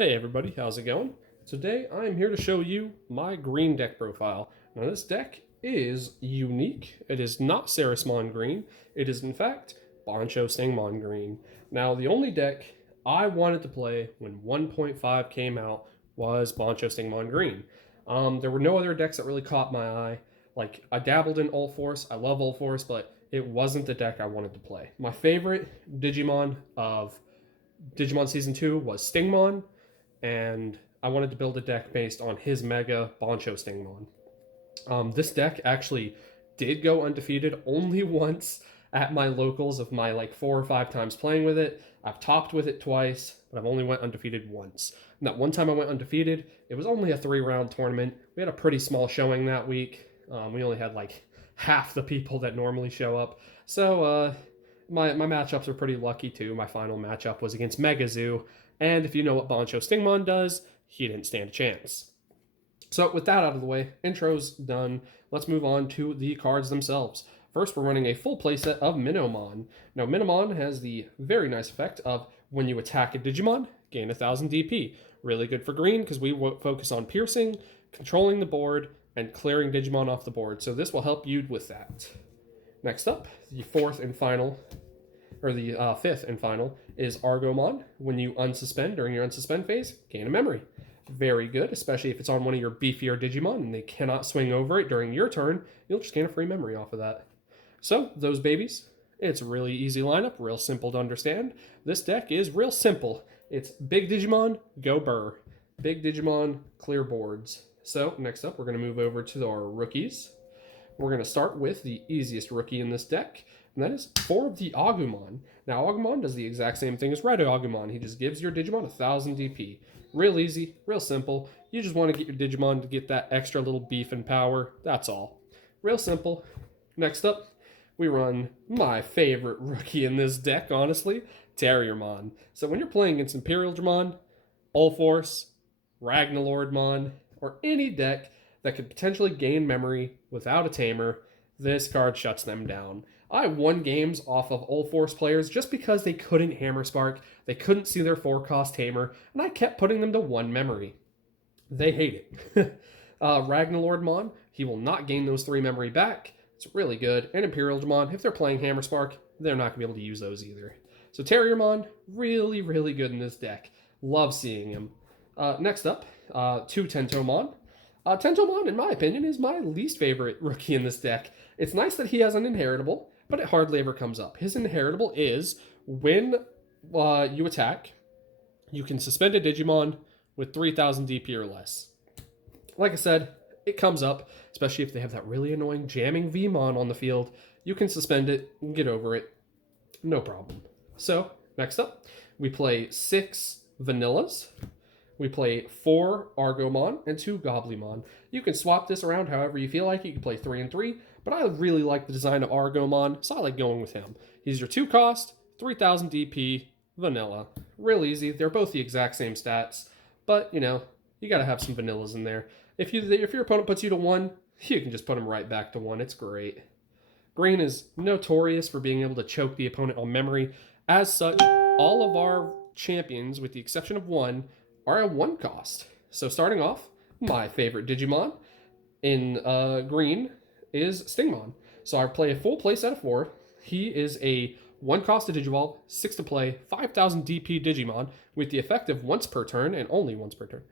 Hey everybody, how's it going? Today I'm here to show you my green deck profile. Now this deck is unique. It is not Sarismon green. It is in fact Banchostingmon green. Now the only deck I wanted to play when 1.5 came out was Banchostingmon green. There were no other decks that really caught my eye. Like I dabbled in All Force, I love All Force, but it wasn't the deck I wanted to play. My favorite Digimon of Digimon Season 2 was Stingmon, and I wanted to build a deck based on his Mega Banchostingmon. This deck actually did go undefeated only once at my locals of my like 4 or 5 times playing with it. I've topped with it twice, but I've only went undefeated once. And that one time I went undefeated, it was only a 3-round tournament. We had a pretty small showing that week. We only had like half the people that normally show up. So my matchups are pretty lucky too. My final matchup was against Megazoo, and if you know what Banchostingmon does, he didn't stand a chance. So with that out of the way, intro's done. Let's move on to the cards themselves. First, we're running a full playset of Minomon. Now, Minomon has the very nice effect of when you attack a Digimon, gain 1000 DP. Really good for green because we focus on piercing, controlling the board, and clearing Digimon off the board. So this will help you with that. Next up, the fifth and final, is Argomon. When you unsuspend during your unsuspend phase, gain a memory. Very good, especially if it's on one of your beefier Digimon and they cannot swing over it during your turn. You'll just gain a free memory off of that. So, those babies, it's a really easy lineup, real simple to understand. This deck is real simple. It's big Digimon, go burr. Big Digimon, clear boards. So, next up, we're going to move over to our rookies. We're going to start with the easiest rookie in this deck, and that is for the Agumon. Now, Agumon does the exact same thing as Red Agumon. He just gives your Digimon 1000 DP. Real easy, real simple. You just want to get your Digimon to get that extra little beef and power. That's all. Real simple. Next up, we run my favorite rookie in this deck, honestly, Terriermon. So when you're playing against Imperial Dramon, All Force, Ragnalordmon, or any deck that could potentially gain memory without a tamer, this card shuts them down. I won games off of All Force players just because they couldn't Hammer Spark, they couldn't see their 4-cost tamer, and I kept putting them to 1 memory. They hate it. Ragnalordmon, he will not gain those 3 memory back. It's really good. And Imperial Dramon, if they're playing Hammer Spark, they're not going to be able to use those either. So Terriermon, really, really good in this deck. Love seeing him. Next up, 2 Tentomon. Tentomon, in my opinion, is my least favorite rookie in this deck. It's nice that he has an inheritable, but it hardly ever comes up. His inheritable is when you attack, you can suspend a Digimon with 3000 DP or less. Like I said, it comes up, especially if they have that really annoying jamming Vmon on the field. You can suspend it and get over it. No problem. So, next up, we play 6 Vanillas. We play 4 Argomon and 2 Goblymon. You can swap this around however you feel like. You can play 3 and 3, but I really like the design of Argomon, so I like going with him. He's your 2-cost, 3000 DP, vanilla. Real easy. They're both the exact same stats, but, you know, you gotta have some vanillas in there. If your opponent puts you to 1, you can just put him right back to 1. It's great. Green is notorious for being able to choke the opponent on memory. As such, all of our champions, with the exception of 1, are a 1-cost. So starting off, my favorite Digimon in green is Stingmon. So I play a full playset of 4. He is a 1-cost to Digivolve, 6 to play, 5000 DP Digimon with the effect of once per turn and only once per turn.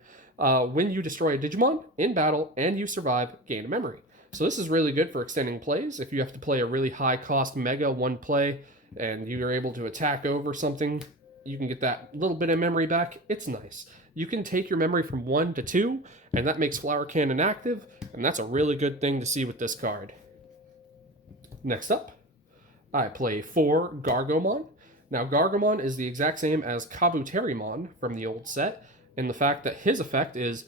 When you destroy a Digimon in battle and you survive, gain a memory. So this is really good for extending plays. If you have to play a really high-cost Mega 1 play and you're able to attack over something, you can get that little bit of memory back. It's nice. You can take your memory from 1 to 2, and that makes Flower Cannon active, and that's a really good thing to see with this card. Next up, I play 4 Gargomon. Now, Gargomon is the exact same as Kabuterimon from the old set, in the fact that his effect is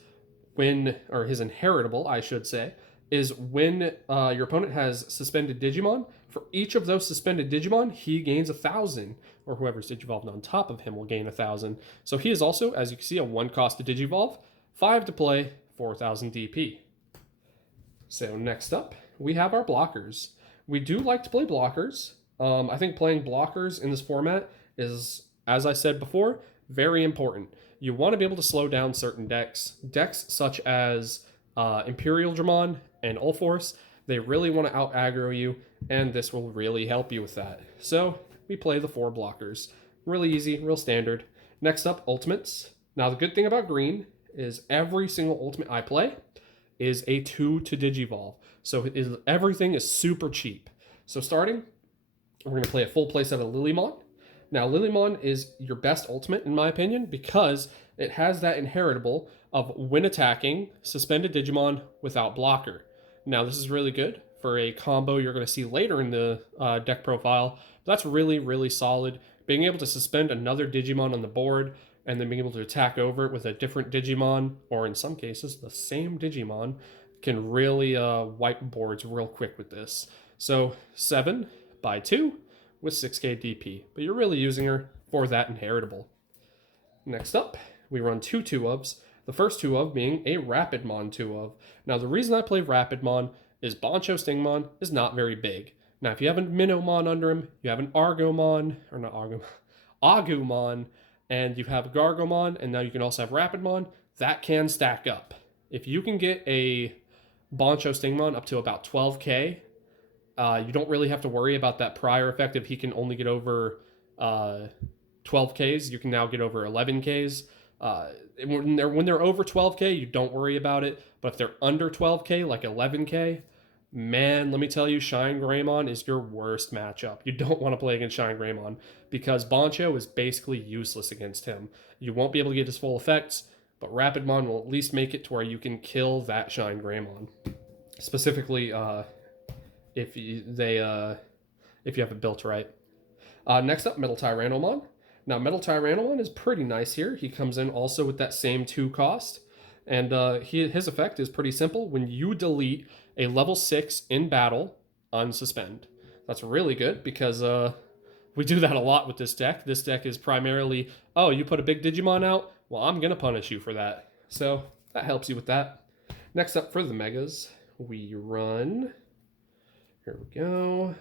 his inheritable, I should say, is when your opponent has suspended Digimon. For each of those suspended Digimon, he gains 1000, or whoever's Digivolved on top of him will gain 1000. So he is also, as you can see, a 1-cost to Digivolve, 5 to play, 4000 DP. So next up, we have our blockers. We do like to play blockers. I think playing blockers in this format is, as I said before, very important. you want to be able to slow down certain decks. Decks such as Imperial Dramon and Ulforce, they really want to out aggro you, and this will really help you with that. So we play the 4 blockers. Really easy, real standard. Next up, ultimates. Now the good thing about green is every single ultimate I play is a 2 to Digivolve. So everything is super cheap. So starting, we're going to play a full playset of Lilymon. Now, Lilymon is your best ultimate, in my opinion, because it has that inheritable of when attacking, suspended Digimon without blocker. Now, this is really good for a combo you're going to see later in the deck profile. That's really, really solid. Being able to suspend another Digimon on the board and then being able to attack over it with a different Digimon, or in some cases, the same Digimon, can really wipe boards real quick with this. So 7 by 2 with 6k DP, but you're really using her for that inheritable. Next up, we run 2 2-ofs, the first 2-of being a Rapidmon 2-of. Now the reason I play Rapidmon is Banchostingmon is not very big. Now if you have a Minomon under him, you have an Argomon, or not Argomon, Agumon, and you have Gargomon, and now you can also have Rapidmon, that can stack up. If you can get a Banchostingmon up to about 12k, you don't really have to worry about that prior effect. If he can only get over 12Ks, you can now get over 11Ks. When they're over 12K, you don't worry about it. But if they're under 12K, like 11K, man, let me tell you, Shine Greymon is your worst matchup. You don't want to play against Shine Greymon because Bancho is basically useless against him. You won't be able to get his full effects, but Rapidmon will at least make it to where you can kill that Shine Greymon. Specifically, if you have it built right. Next up, Metal Tyrannomon. Now, Metal Tyrannomon is pretty nice here. He comes in also with that same 2 cost. And his effect is pretty simple. When you delete a level 6 in battle, unsuspend. That's really good because we do that a lot with this deck. This deck is primarily, oh, you put a big Digimon out? Well, I'm going to punish you for that. So that helps you with that. Next up for the Megas, we run... Here we go.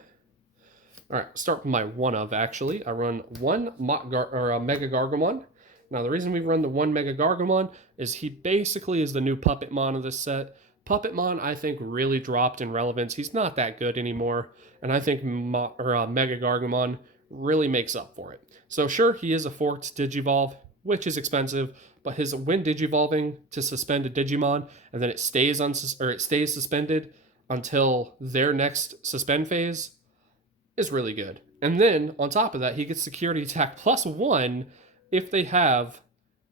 All right, start with my 1-of, actually. I run 1 Mega Gargomon. Now, the reason we run the 1 Mega Gargomon is he basically is the new Puppetmon of this set. Puppetmon, I think, really dropped in relevance. He's not that good anymore, and I think Mega Gargomon really makes up for it. So, sure, he is a forked Digivolve, which is expensive, but his when Digivolving to suspend a Digimon, and then it stays suspended until their next suspend phase is really good. And then, on top of that, he gets security attack +1 if they have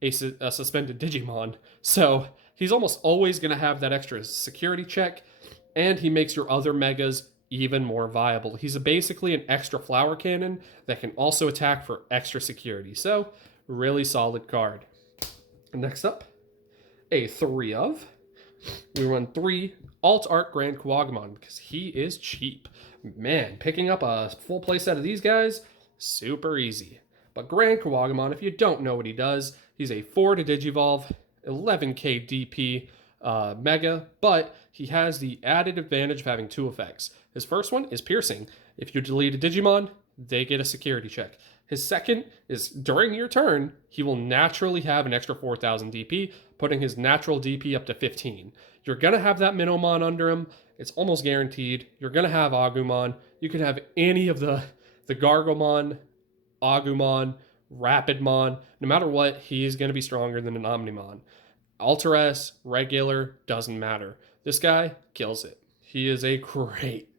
a suspended Digimon. So he's almost always going to have that extra security check, and he makes your other Megas even more viable. He's basically an extra flower cannon that can also attack for extra security. So, really solid card. Next up, a 3-of. We run 3 Alt Art Grand Kuwagamon because he is cheap. Man, picking up a full playset of these guys, super easy. But Grand Kuwagamon, if you don't know what he does, he's a 4 to Digivolve, 11k DP Mega, but he has the added advantage of having 2 effects. His first one is Piercing. If you delete a Digimon, they get a security check. His second is during your turn, he will naturally have an extra 4,000 DP, putting his natural DP up to 15. You're going to have that Minomon under him. It's almost guaranteed. You're going to have Agumon. You can have any of the Gargomon, Agumon, Rapidmon. No matter what, he's going to be stronger than an Omnimon. Alter S, regular, doesn't matter. This guy kills it. He is a great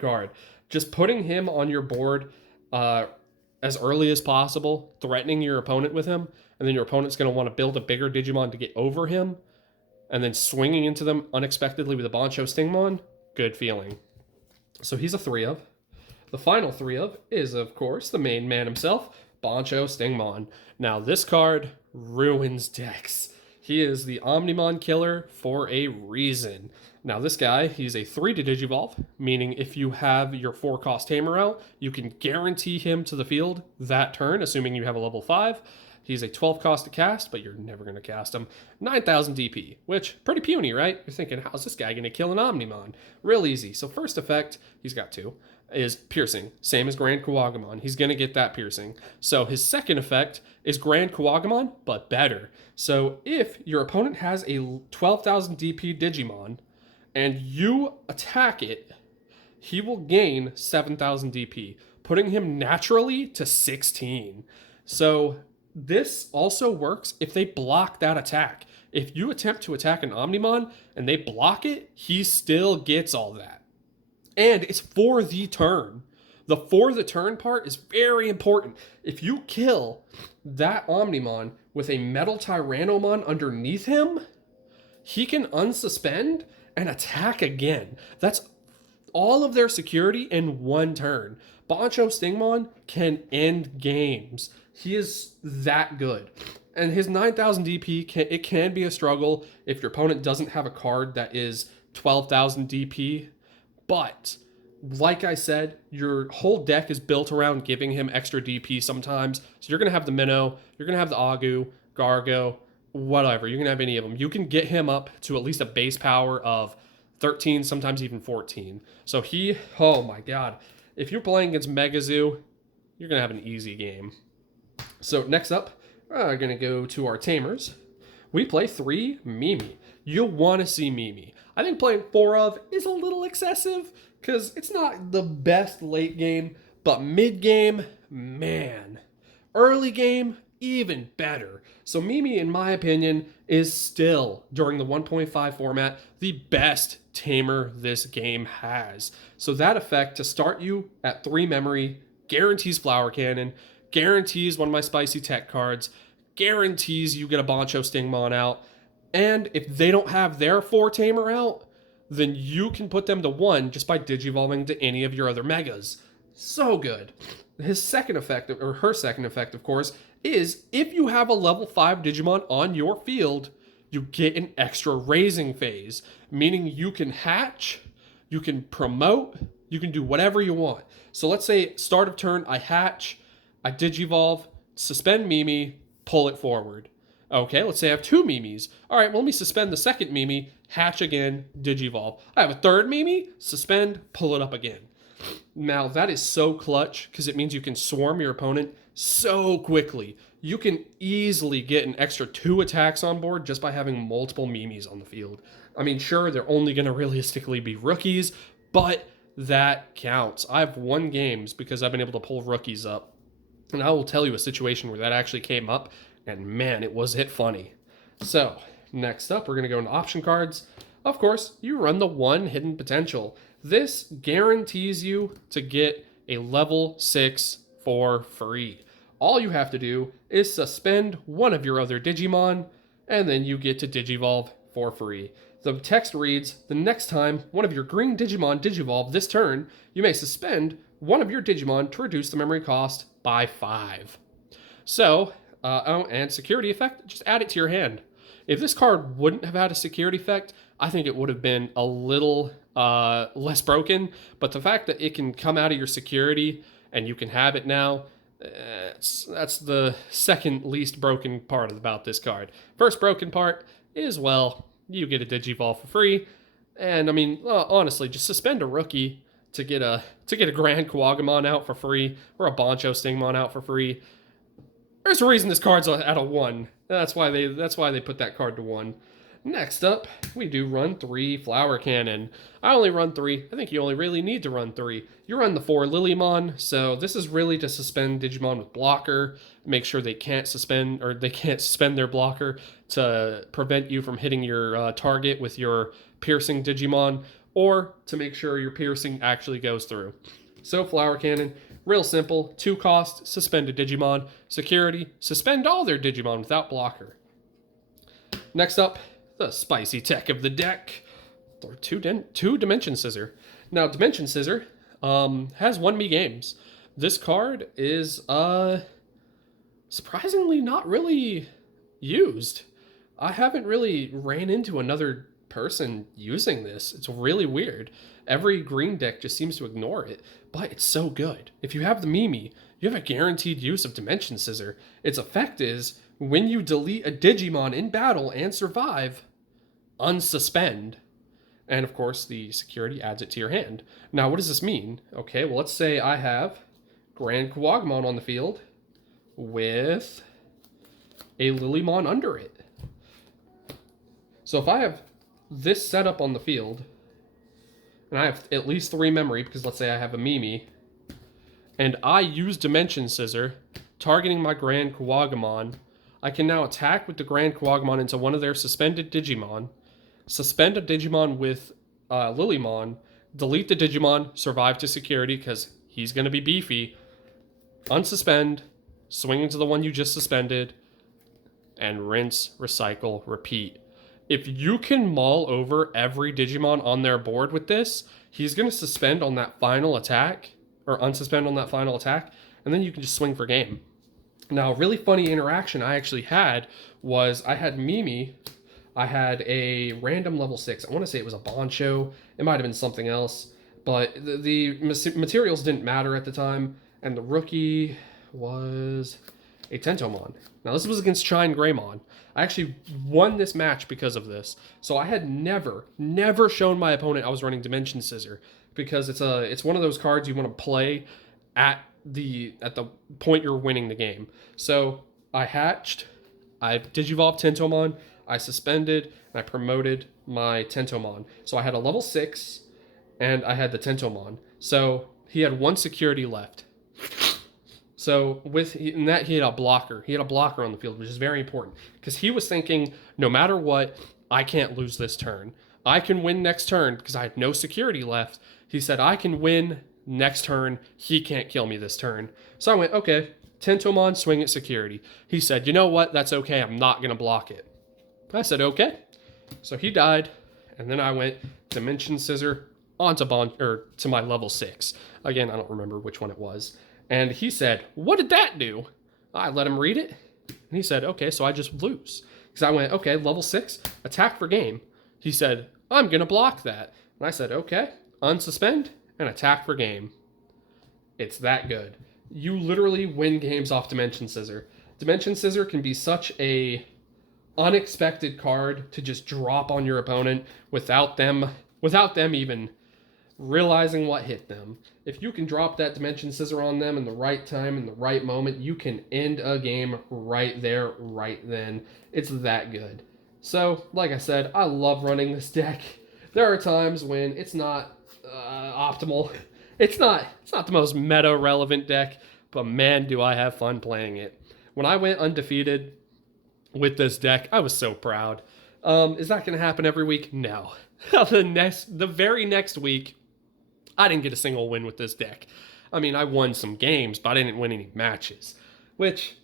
card. Just putting him on your board as early as possible, threatening your opponent with him, and then your opponent's going to want to build a bigger Digimon to get over him, and then swinging into them unexpectedly with a Banchostingmon, good feeling. So he's a 3-of. The final 3-of is, of course, the main man himself, Banchostingmon. Now, this card ruins decks. He is the Omnimon killer for a reason. Now, this guy, he's a 3 to Digivolve, meaning if you have your 4-cost Tamer out, you can guarantee him to the field that turn, assuming you have a level 5. He's a 12 cost to cast, but you're never going to cast him. 9,000 DP, which, pretty puny, right? You're thinking, how's this guy going to kill an Omnimon? Real easy. So first effect, he's got 2. is piercing, same as Grand Kuwagamon. He's going to get that piercing. So his second effect is Grand Kuwagamon, but better. So if your opponent has a 12,000 DP Digimon and you attack it, he will gain 7,000 DP, putting him naturally to 16. So this also works if they block that attack. If you attempt to attack an Omnimon and they block it, he still gets all that. And it's for the turn. The for the turn part is very important. If you kill that Omnimon with a Metal Tyrannomon underneath him, he can unsuspend and attack again. That's all of their security in one turn. Banchostingmon can end games. He is that good. And his 9,000 DP, it can be a struggle if your opponent doesn't have a card that is 12,000 DP. But, like I said, your whole deck is built around giving him extra DP sometimes. So you're going to have the Minnow, you're going to have the Agu, Gargo, whatever. You're going to have any of them. You can get him up to at least a base power of 13, sometimes even 14. So oh my god. If you're playing against Megazoo, you're going to have an easy game. So next up, we're going to go to our Tamers. We play 3 Mimi. You'll want to see Mimi. I think playing 4 of is a little excessive because it's not the best late game, but mid game, man. Early game, even better. So Mimi, in my opinion, is still, during the 1.5 format, the best tamer this game has. So that effect to start you at 3 memory guarantees Flower Cannon, guarantees one of my spicy tech cards, guarantees you get a Banchostingmon out, and if they don't have their 4 tamer out, then you can put them to 1 just by digivolving to any of your other megas. So good. His second effect, or her second effect, of course, is if you have a level 5 Digimon on your field, you get an extra raising phase, meaning you can hatch, you can promote, you can do whatever you want. So let's say start of turn, I hatch, I digivolve, suspend Mimi, pull it forward. Okay, let's say I have 2 Mimis. All right, well, let me suspend the second Mimi, hatch again, digivolve. I have a third Mimi, suspend, pull it up again. Now, that is so clutch because it means you can swarm your opponent so quickly. You can easily get an extra 2 attacks on board just by having multiple Mimis on the field. I mean, sure, they're only going to realistically be rookies, but that counts. I've won games because I've been able to pull rookies up. And I will tell you a situation where that actually came up, and man, it was funny. So, next up, we're going to go into option cards. Of course, you run the 1 hidden potential. This guarantees you to get a level 6 for free. All you have to do is suspend one of your other Digimon, and then you get to digivolve for free. The text reads, the next time one of your green Digimon digivolve this turn, you may suspend one of your Digimon to reduce the memory cost by 5. So, and security effect, just add it to your hand. If this card wouldn't have had a security effect, I think it would have been a little less broken. But the fact that it can come out of your security and you can have it now, that's the second least broken part about this card. First broken part is, well, you get a Digivolve for free. And I mean, honestly, just suspend a rookie to get a Grand Kuwagamon out for free or a Banchostingmon out for free. There's a reason this card's at a 1. That's why they put that card to 1. Next up, we do run 3 Flower Cannon. I only run 3. I think you only really need to run 3. You run the 4 Lilymon, so this is really to suspend Digimon with blocker, make sure they can't suspend their blocker to prevent you from hitting your target with your piercing Digimon, or to make sure your piercing actually goes through. So Flower Cannon, real simple, 2 cost, suspend a Digimon, security, suspend all their Digimon without blocker. Next up, the spicy tech of the deck, 2 Dimension Scissor. Now, Dimension Scissor has won me games. This card is surprisingly not really used. I haven't really ran into another person using this. It's really weird. Every green deck just seems to ignore it, but it's so good. If you have the Mimi, you have a guaranteed use of Dimension Scissor. Its effect is, when you delete a Digimon in battle and survive, unsuspend. And of course, the security adds it to your hand. Now, what does this mean? Okay, well, let's say I have Grand Kuwagumon on the field with a Lilymon under it. So if I have this setup on the field, and I have at least 3 memory, because let's say I have a Mimi, and I use Dimension Scissor, targeting my Grand Kuwagumon, I can now attack with the Grand Kuwagumon into one of their suspended Digimon, suspend a Digimon with Lilymon, delete the Digimon, survive to security, because he's going to be beefy, unsuspend, swing into the one you just suspended, and rinse, recycle, repeat. If you can maul over every Digimon on their board with this, he's going to suspend on that final attack, or unsuspend on that final attack, and then you can just swing for game. Now, a really funny interaction I actually had was I had Mimi, I had a random level 6. I want to say it was a Bancho, it might have been something else, but the materials didn't matter at the time, and the rookie was a Tentomon. Now, this was against Shine Greymon. I actually won this match because of this. So I had never shown my opponent I was running Dimension Scissor, because it's one of those cards you want to play at the point you're winning the game. So I hatched, I Digivolved Tentomon, I suspended, and I promoted my Tentomon. So I had a level 6, and I had the Tentomon. So he had 1 security left. So in that, he had a blocker. He had a blocker on the field, which is very important, because he was thinking, no matter what, I can't lose this turn. I can win next turn because I had no security left. He said, I can win next turn. He can't kill me this turn. So I went, okay, Tentomon, swing at security. He said, you know what? That's okay. I'm not going to block it. I said, okay. So he died, and then I went Dimension Scissor onto to my level 6. Again, I don't remember which one it was. And he said, what did that do? I let him read it. And he said, okay, so I just lose. Because I went, okay, level 6, attack for game. He said, I'm going to block that. And I said, okay, unsuspend and attack for game. It's that good. You literally win games off Dimension Scissor. Dimension Scissor can be such a unexpected card to just drop on your opponent without them even realizing what hit them. If you can drop that Dimension Scissor on them in the right time, in the right moment, you can end a game right there, right then. It's that good. So, like I said, I love running this deck. There are times when it's not optimal. It's not the most meta-relevant deck, but man, do I have fun playing it. When I went undefeated with this deck, I was so proud. Is that going to happen every week? No. The very next week, I didn't get a single win with this deck. I mean, I won some games, but I didn't win any matches, which,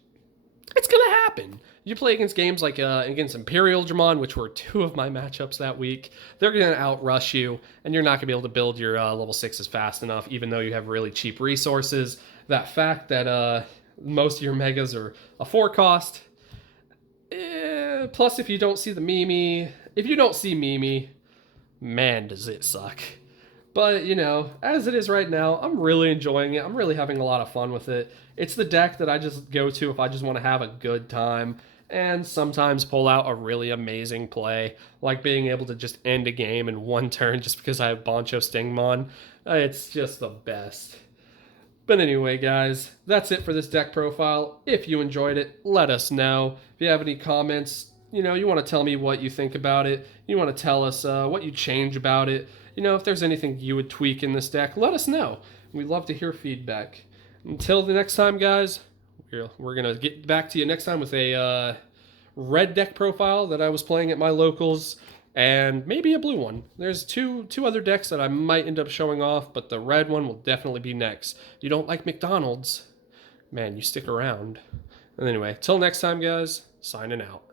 it's going to happen. You play against games like against Imperial Dramon, which were 2 of my matchups that week. They're going to outrush you, and you're not going to be able to build your level 6s fast enough, even though you have really cheap resources. That fact that most of your megas are a 4 cost. Plus, if you don't see Mimi, man, does it suck. But, as it is right now, I'm really enjoying it. I'm really having a lot of fun with it. It's the deck that I just go to if I just want to have a good time, and sometimes pull out a really amazing play, like being able to just end a game in 1 turn just because I have Banchostingmon. It's just the best. But anyway, guys, that's it for this deck profile. If you enjoyed it, let us know. If you have any comments, you want to tell me what you think about it. You want to tell us what you change about it. If there's anything you would tweak in this deck, let us know. We'd love to hear feedback. Until the next time, guys, we're going to get back to you next time with a red deck profile that I was playing at my locals, and maybe a blue one. There's two other decks that I might end up showing off, but the red one will definitely be next. You don't like McDonald's? Man, you stick around. And anyway, till next time, guys, signing out.